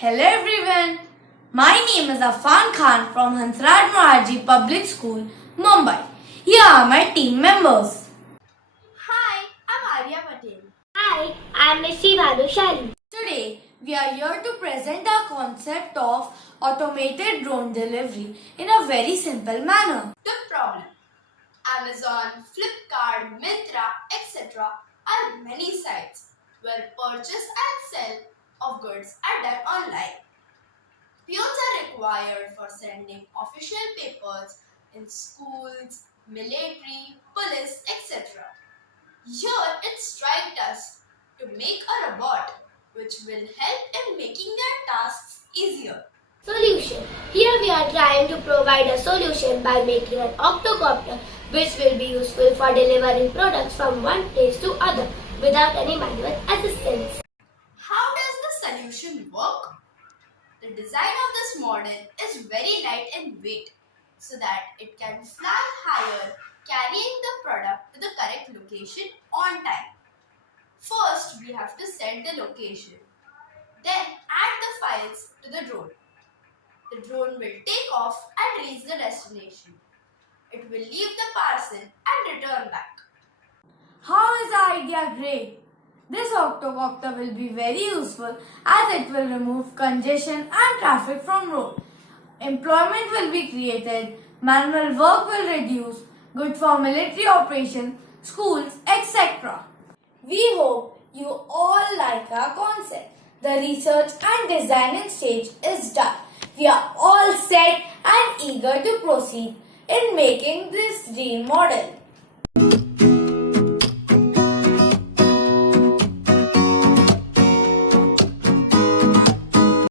Hello everyone, my name is Afan Khan from Hansraj Moharji Public School, Mumbai. Here are my team members. Hi, I'm Arya Patel. Hi, I'm Missy Valushali. Today, we are here to present our concept of automated drone delivery in a very simple manner. The problem: Amazon, Flipkart, Myntra, etc. are many sites where purchase and sale of goods are done online. POs are required for sending official papers in schools, military, police, etc. Here it strikes us to make a robot which will help in making their tasks easier. Solution. Here we are trying to provide a solution by making an octocopter which will be useful for delivering products from one place to other without any manual assistance. How does the solution work? The design of this model is very light in weight so that it can fly higher, carrying the product to the correct location on time. First, we have to set the location. Then add the files to the drone. The drone will take off and reach the destination. It will leave the parcel and return back. How is the idea great? This octocopter will be very useful as it will remove congestion and traffic from road. Employment will be created, manual work will reduce, good for military operations, schools, etc. We hope you all like our concept. The research and designing stage is done. We are all set and eager to proceed in making this dream model.